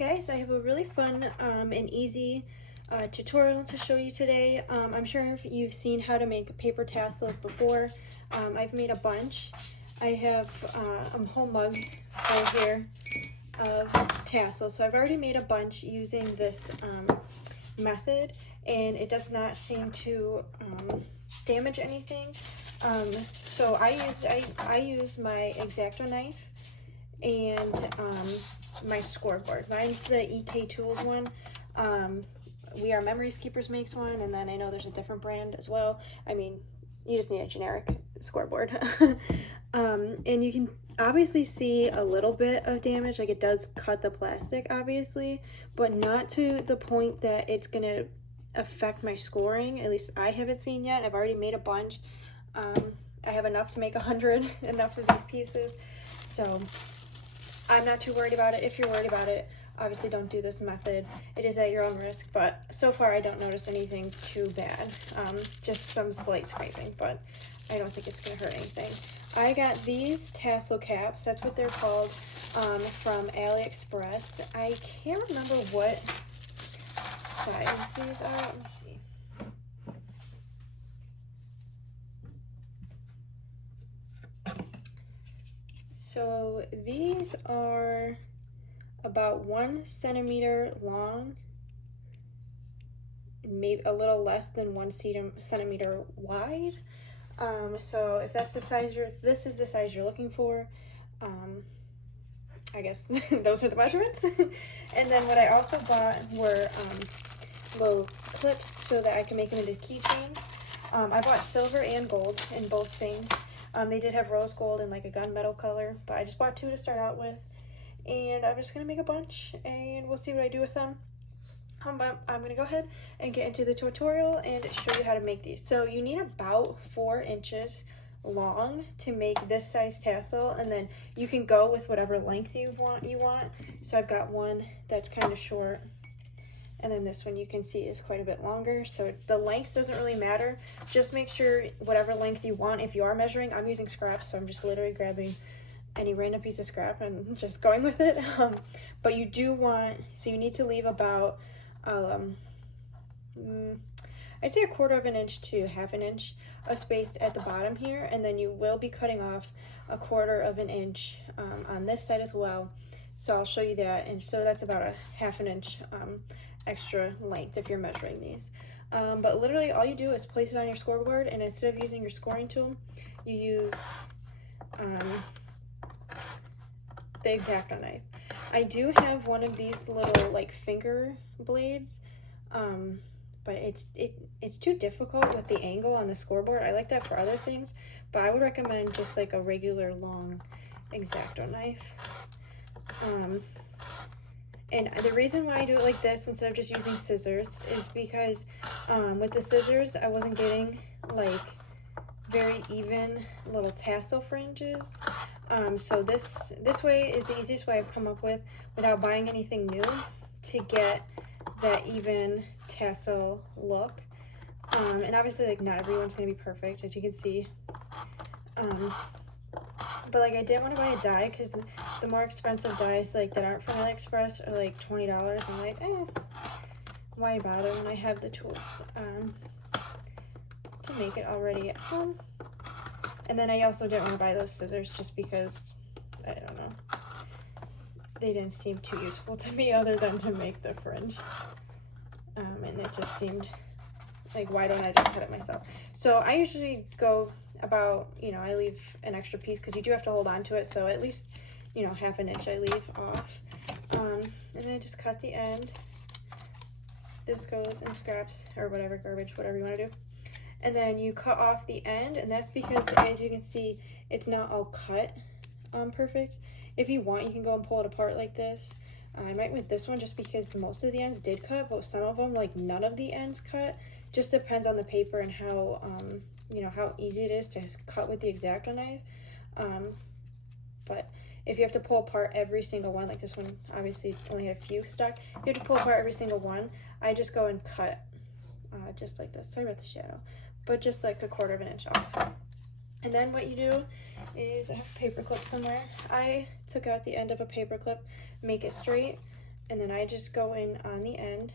guys, I have a really fun and easy tutorial to show you today. I'm sure you've seen how to make paper tassels before. I've made a bunch. I have a whole mug right here of tassels. So I've already made a bunch using this method, and it does not seem to damage anything. So I use my X-Acto knife and my scoreboard. Mine's the EK Tools one. We Are Memories Keepers makes one, and then I know there's a different brand as well. I mean, you just need a generic scoreboard. And you can obviously see a little bit of damage, like it does cut the plastic obviously, but not to the point that it's gonna affect my scoring. At least I haven't seen yet. I've already made a bunch. I have enough to make 100, enough of these pieces, so I'm not too worried about it. If you're worried about it, obviously don't do this method. It is at your own risk, but so far I don't notice anything too bad. Just some slight scraping, but I don't think it's gonna hurt anything. I got these tassel caps, that's what they're called, from AliExpress. I can't remember what size these are. Let me see. So these are about 1 centimeter long, maybe a little less than 1 centimeter wide. So if that's the size this is the size you're looking for, I guess those are the measurements. And then what I also bought were little clips so that I can make them into keychains. I bought silver and gold in both things. They did have rose gold and like a gunmetal color, but I just bought 2 to start out with. And I'm just gonna make a bunch and we'll see what I do with them. But I'm gonna go ahead and get into the tutorial and show you how to make these. So you need about 4 inches long to make this size tassel, and then you can go with whatever length you want. So I've got one that's kind of short, and then this one you can see is quite a bit longer. So the length doesn't really matter. Just make sure whatever length you want. If you are measuring, I'm using scraps, so I'm just literally grabbing any random piece of scrap and just going with it. But you do want, so you need to leave about I'd say 1/4 of an inch to 1/2 inch of space at the bottom here, and then you will be cutting off 1/4 of an inch on this side as well. So I'll show you that, and so that's about a 1/2 inch extra length if you're measuring these. But literally all you do is place it on your scoreboard, and instead of using your scoring tool, you use the X-Acto knife. I do have one of these little like finger blades, but it's too difficult with the angle on the scoreboard. I like that for other things, but I would recommend just like a regular long X-Acto knife. And the reason why I do it like this instead of just using scissors is because with the scissors I wasn't getting like very even little tassel fringes. So this way is the easiest way I've come up with without buying anything new to get that even tassel look. And obviously like not everyone's gonna be perfect, as you can see. But like I didn't want to buy a die because the more expensive dies like that aren't from AliExpress are like $20. I'm like, why bother when I have the tools to make it already at home. And then I also didn't want to buy those scissors just because, I don't know, they didn't seem too useful to me other than to make the fringe. And it just seemed like, why don't I just cut it myself? So I usually go about, you know, I leave an extra piece because you do have to hold on to it. So at least, you know, 1/2 inch I leave off. And then I just cut the end. This goes in scraps or whatever, garbage, whatever you want to do. And then you cut off the end, and that's because, as you can see, it's not all cut perfect. If you want, you can go and pull it apart like this. I might with this one just because most of the ends did cut, but some of them, like none of the ends cut. Just depends on the paper and how, you know, how easy it is to cut with the X-Acto knife. But if you have to pull apart every single one, like this one obviously only had a few stuck, if you have to pull apart every single one, I just go and cut just like this. Sorry about the shadow. But just like 1/4 of an inch off. And then what you do is, I have a paper clip somewhere. I took out the end of a paper clip, make it straight, and then I just go in on the end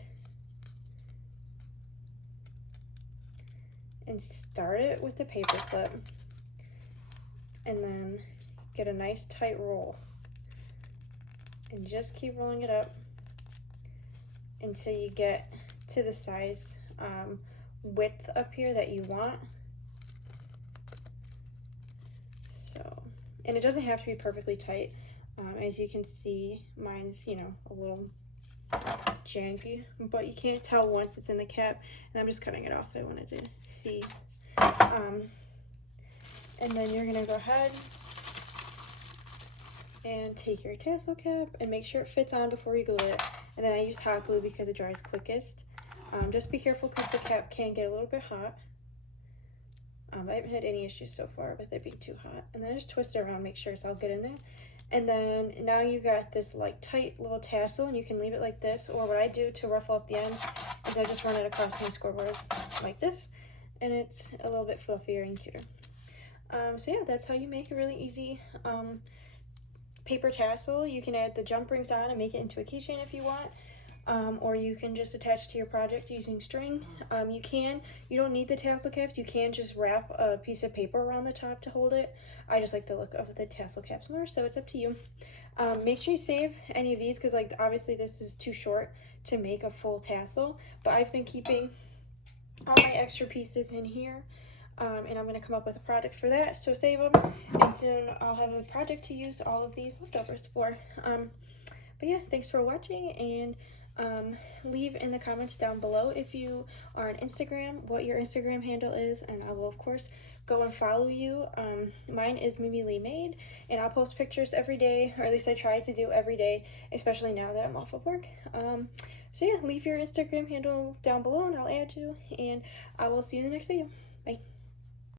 and start it with the paper clip, and then get a nice tight roll, and just keep rolling it up until you get to the size width up here that you want. So, and it doesn't have to be perfectly tight. As you can see, mine's, you know, a little janky, but you can't tell once it's in the cap, and I'm just cutting it off. I wanted to see. And then you're gonna go ahead and take your tassel cap and make sure it fits on before you glue it. And then I use hot glue because it dries quickest. Just be careful because the cap can get a little bit hot. I haven't had any issues so far with it being too hot. And then I just twist it around, make sure it's all good in there. And then now you got this like tight little tassel, and you can leave it like this, or what I do to ruffle up the ends is I just run it across my scoreboard like this, and it's a little bit fluffier and cuter. So yeah, that's how you make a really easy paper tassel. You can add the jump rings on and make it into a keychain if you want. Or you can just attach it to your project using string. You don't need the tassel caps. You can just wrap a piece of paper around the top to hold it. I just like the look of the tassel caps more, so it's up to you. Make sure you save any of these because, like, obviously this is too short to make a full tassel, but I've been keeping all my extra pieces in here, and I'm going to come up with a project for that, so save them, and soon I'll have a project to use all of these leftovers for. But yeah, thanks for watching, and leave in the comments down below if you are on Instagram what your Instagram handle is, and I will of course go and follow you. Mine is Mimi Lee Made, and I'll post pictures every day, or at least I try to do every day, especially now that I'm off of work. So yeah, leave your Instagram handle down below and I'll add you, and I will see you in the next video. Bye.